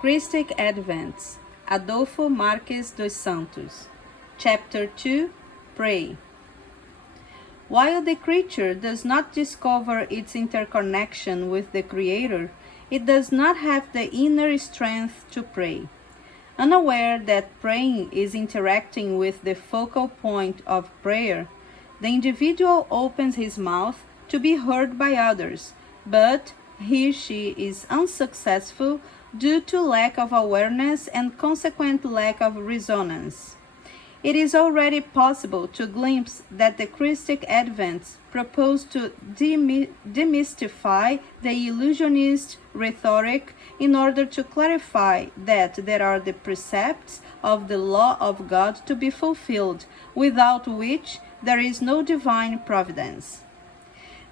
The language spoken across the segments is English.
Christic Advents, Adolfo Marques dos Santos. Chapter 2, Pray. While the creature does not discover its interconnection with the Creator, it does not have the inner strength to pray. Unaware that praying is interacting with the focal point of prayer, the individual opens his mouth to be heard by others, but he/she is unsuccessful due to lack of awareness and consequent lack of resonance. It is already possible to glimpse that the Christic Advents propose to demystify the illusionist rhetoric in order to clarify that there are the precepts of the law of God to be fulfilled, without which there is no divine providence.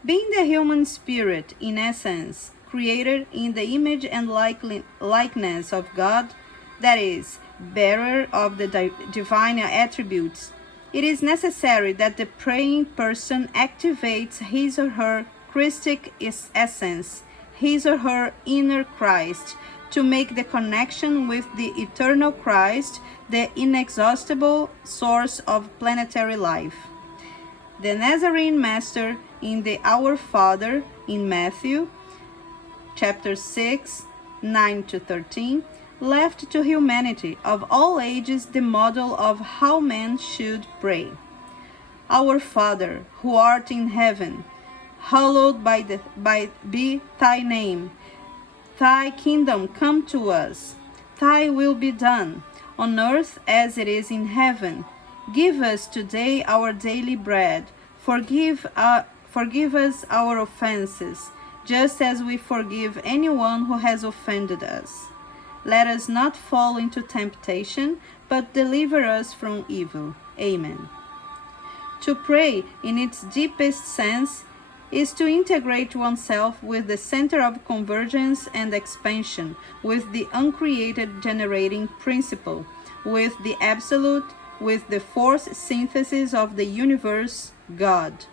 Being the human spirit, in essence, created in the image and likeness of God, that is, bearer of the divine attributes, it is necessary that the praying person activates his or her Christic essence, his or her inner Christ, to make the connection with the eternal Christ, the inexhaustible source of planetary life. The Nazarene Master in the Our Father in Matthew, chapter 6, 9-13, left to humanity of all ages the model of how men should pray. Our Father, who art in heaven, hallowed be thy name. Thy kingdom come to us. Thy will be done, on earth as it is in heaven. Give us today our daily bread. Forgive us our offenses, just as we forgive anyone who has offended us. Let us not fall into temptation, but deliver us from evil. Amen. To pray, in its deepest sense, is to integrate oneself with the center of convergence and expansion, with the uncreated generating principle, with the absolute, with the fourth synthesis of the universe, God.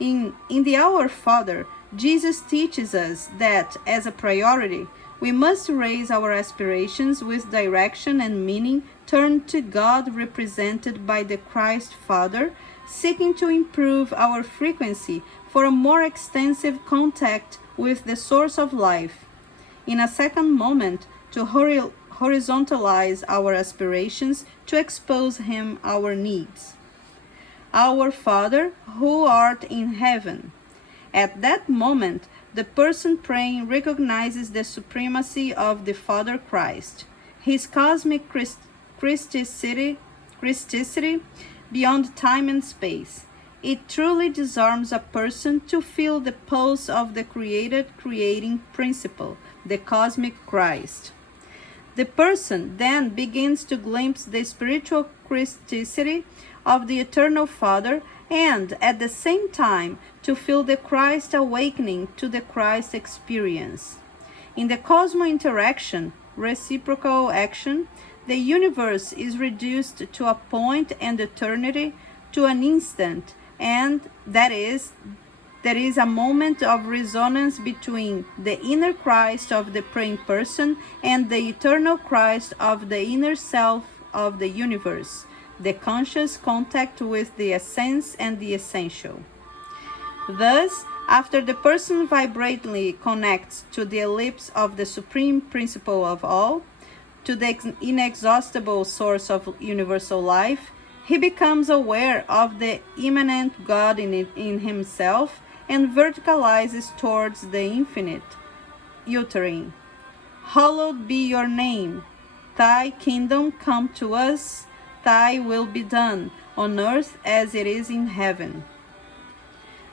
In the Our Father, Jesus teaches us that, as a priority, we must raise our aspirations with direction and meaning turned to God, represented by the Christ Father, seeking to improve our frequency for a more extensive contact with the source of life. In a second moment, to horizontalize our aspirations, to expose Him our needs. Our Father, who art in heaven. At that moment, the person praying recognizes the supremacy of the Father Christ, His cosmic Christicity beyond time and space. It truly disarms a person to feel the pulse of the creating principle, the cosmic Christ. The person then begins to glimpse the spiritual Christicity of the eternal Father, and at the same time to feel the Christ awakening to the Christ experience. In the cosmo interaction, reciprocal action, the universe is reduced to a point and eternity to an instant, and there is a moment of resonance between the inner Christ of the praying person and the eternal Christ of the inner self of the universe, the conscious contact with the essence and the essential. Thus, after the person vibrantly connects to the ellipse of the supreme principle of all, to the inexhaustible source of universal life, he becomes aware of the immanent God in himself and verticalizes towards the infinite, uttering, "Hallowed be your name. Thy kingdom come to us. Thy will be done, on earth as it is in heaven."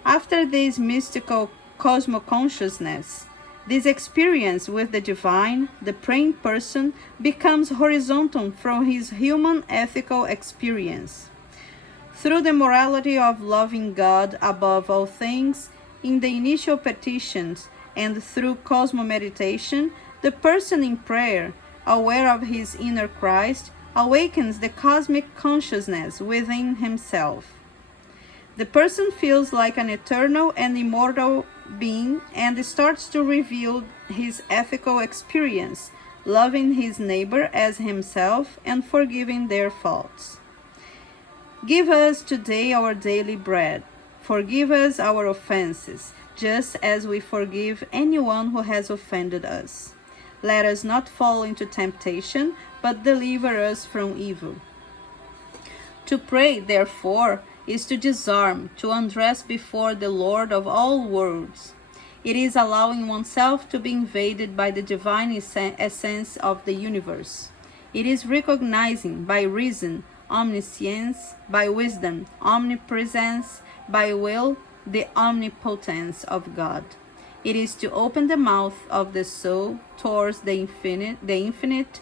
After this mystical cosmo-consciousness, this experience with the divine, the praying person becomes horizontal from his human ethical experience. Through the morality of loving God above all things, in the initial petitions, and through cosmo-meditation, the person in prayer, aware of his inner Christ, awakens the cosmic consciousness within himself. The person feels like an eternal and immortal being and starts to reveal his ethical experience, loving his neighbor as himself and forgiving their faults. Give us today our daily bread. Forgive us our offenses, just as we forgive anyone who has offended us. Let us not fall into temptation, but deliver us from evil. To pray, therefore, is to disarm, to undress before the Lord of all worlds. It is allowing oneself to be invaded by the divine essence of the universe. It is recognizing by reason, omniscience, by wisdom, omnipresence, by will, the omnipotence of God. It is to open the mouth of the soul towards the infinite,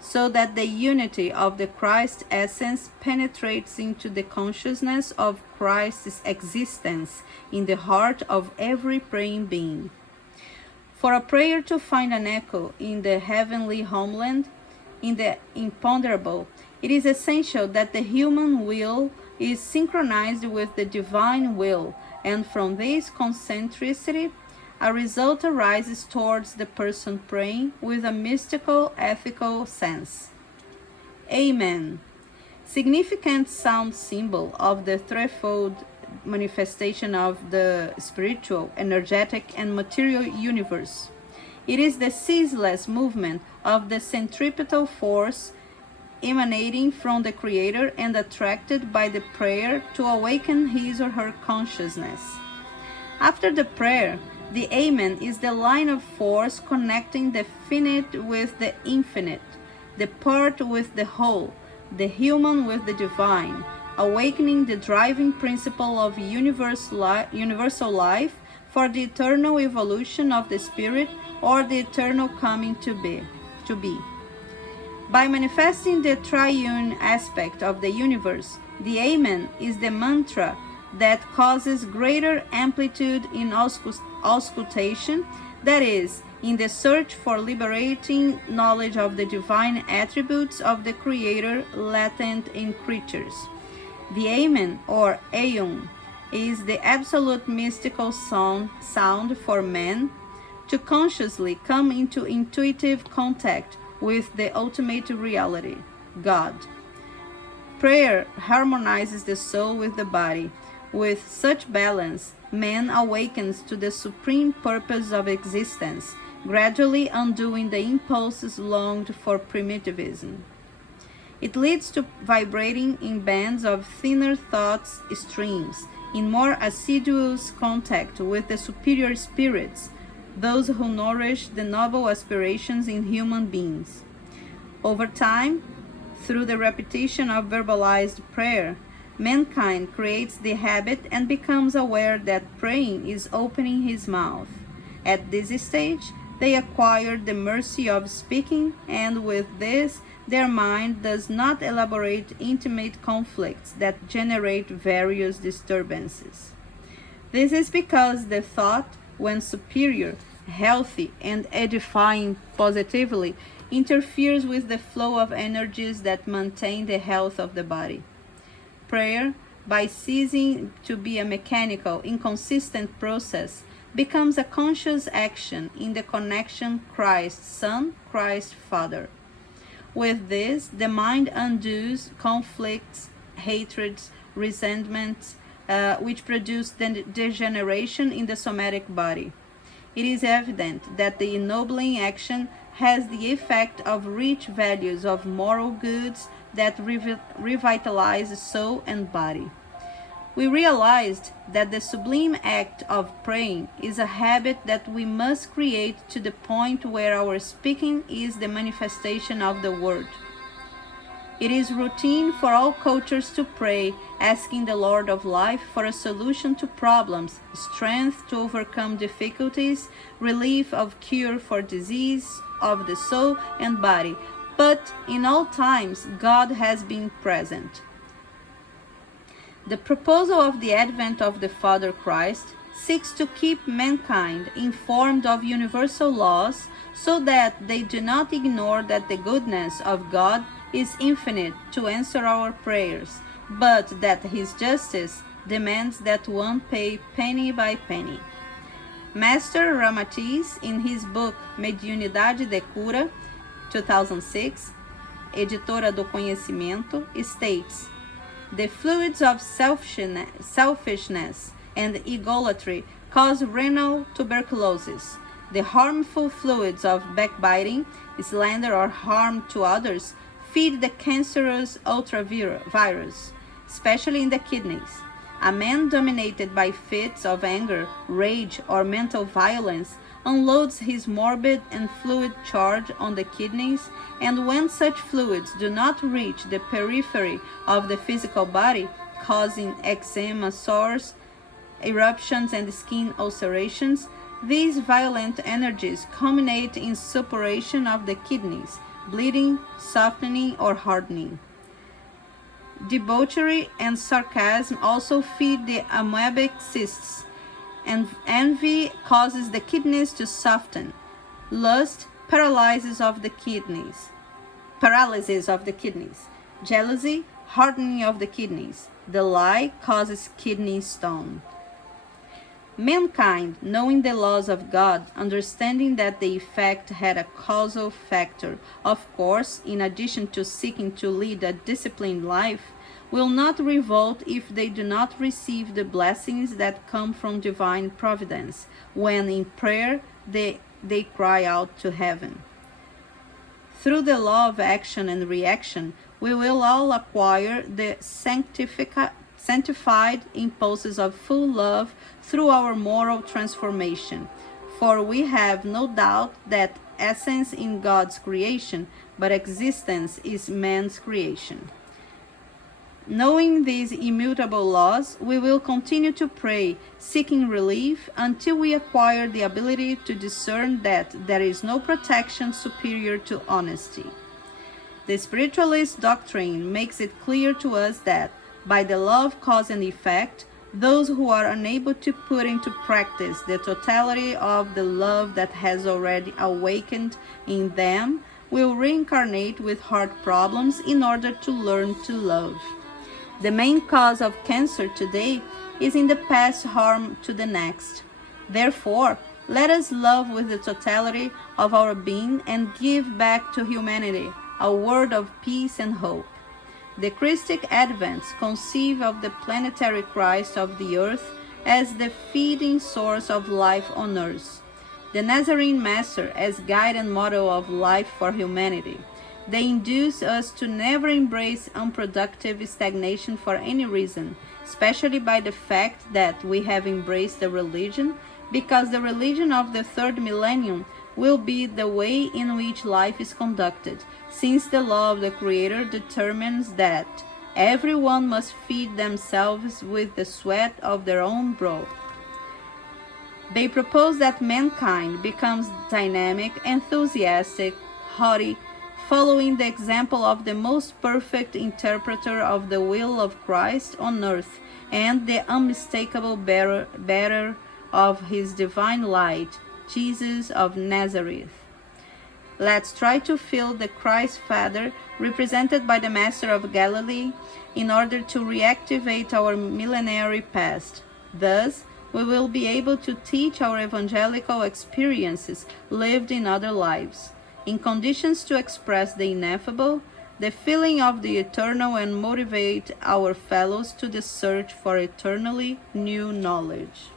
so that the unity of the Christ essence penetrates into the consciousness of Christ's existence in the heart of every praying being. For a prayer to find an echo in the heavenly homeland, in the imponderable, it is essential that the human will is synchronized with the divine will, and from this concentricity, a result arises towards the person praying with a mystical, ethical sense. Amen. Significant sound symbol of the threefold manifestation of the spiritual, energetic, and material universe. It is the ceaseless movement of the centripetal force emanating from the Creator and attracted by the prayer to awaken his or her consciousness. After the prayer, the Amen is the line of force connecting the finite with the infinite, the part with the whole, the human with the divine, awakening the driving principle of universal life for the eternal evolution of the spirit or the eternal coming to be. By manifesting the triune aspect of the universe, the Amen is the mantra that causes greater amplitude in auscultation, that is, in the search for liberating knowledge of the divine attributes of the Creator latent in creatures. The Amen, or Aeon, is the absolute mystical sound for man to consciously come into intuitive contact with the ultimate reality, God. Prayer harmonizes the soul with the body. With such balance, man awakens to the supreme purpose of existence, gradually undoing the impulses longed for primitivism. It leads to vibrating in bands of thinner thoughts streams, in more assiduous contact with the superior spirits, those who nourish the noble aspirations in human beings. Over time, through the repetition of verbalized prayer, mankind creates the habit and becomes aware that praying is opening his mouth. At this stage, they acquire the mercy of speaking, and with this, their mind does not elaborate intimate conflicts that generate various disturbances. This is because the thought, when superior, healthy, and edifying positively, interferes with the flow of energies that maintain the health of the body. Prayer, by ceasing to be a mechanical, inconsistent process, becomes a conscious action in the connection Christ Son, Christ Father. With this, the mind undoes conflicts, hatreds, resentments, which produce degeneration in the somatic body. It is evident that the ennobling action has the effect of rich values of moral goods that revitalize soul and body. We realized that the sublime act of praying is a habit that we must create to the point where our speaking is the manifestation of the word. It is routine for all cultures to pray, asking the Lord of life for a solution to problems, strength to overcome difficulties, relief of cure for disease of the soul and body. But in all times, God has been present. The proposal of the advent of the Father Christ seeks to keep mankind informed of universal laws so that they do not ignore that the goodness of God is infinite to answer our prayers, but that his justice demands that one pay penny by penny. Master Ramatiz, in his book Mediunidade de Cura, 2006, editora do Conhecimento, states, "The fluids of selfishness and egolatry cause renal tuberculosis. The harmful fluids of backbiting, slander, or harm to others feed the cancerous ultravirus, especially in the kidneys. A man dominated by fits of anger, rage, or mental violence unloads his morbid and fluid charge on the kidneys, and when such fluids do not reach the periphery of the physical body, causing eczema, sores, eruptions, and skin ulcerations, these violent energies culminate in suppuration of the kidneys, bleeding, softening, or hardening. Debauchery and sarcasm also feed the amoebic cysts, and envy causes the kidneys to soften. Lust paralyzes of the kidneys. Jealousy, hardening of the kidneys. The lie causes kidney stone. Mankind, knowing the laws of God, understanding that the effect had a causal factor, of course, in addition to seeking to lead a disciplined life, will not revolt if they do not receive the blessings that come from divine providence, when in prayer they cry out to heaven. Through the law of action and reaction, we will all acquire the sanctified impulses of full love through our moral transformation, for we have no doubt that essence in God's creation, but existence is man's creation. Knowing these immutable laws, we will continue to pray, seeking relief until we acquire the ability to discern that there is no protection superior to honesty. The spiritualist doctrine makes it clear to us that, by the law of cause and effect, those who are unable to put into practice the totality of the love that has already awakened in them will reincarnate with heart problems in order to learn to love. The main cause of cancer today is in the past harm to the next. Therefore, let us love with the totality of our being and give back to humanity a word of peace and hope. The Christic Advents conceive of the planetary Christ of the earth as the feeding source of life on earth, the Nazarene Master as guide and model of life for humanity. They induce us to never embrace unproductive stagnation for any reason, especially by the fact that we have embraced the religion, because the religion of the third millennium will be the way in which life is conducted, since the law of the Creator determines that everyone must feed themselves with the sweat of their own brow. They propose that mankind becomes dynamic, enthusiastic, haughty, following the example of the most perfect interpreter of the will of Christ on earth and the unmistakable bearer of his divine light, Jesus of Nazareth. Let's try to feel the Christ Father represented by the Master of Galilee in order to reactivate our millenary past. Thus, we will be able to teach our evangelical experiences lived in other lives, in conditions to express the ineffable, the feeling of the eternal, and motivate our fellows to the search for eternally new knowledge.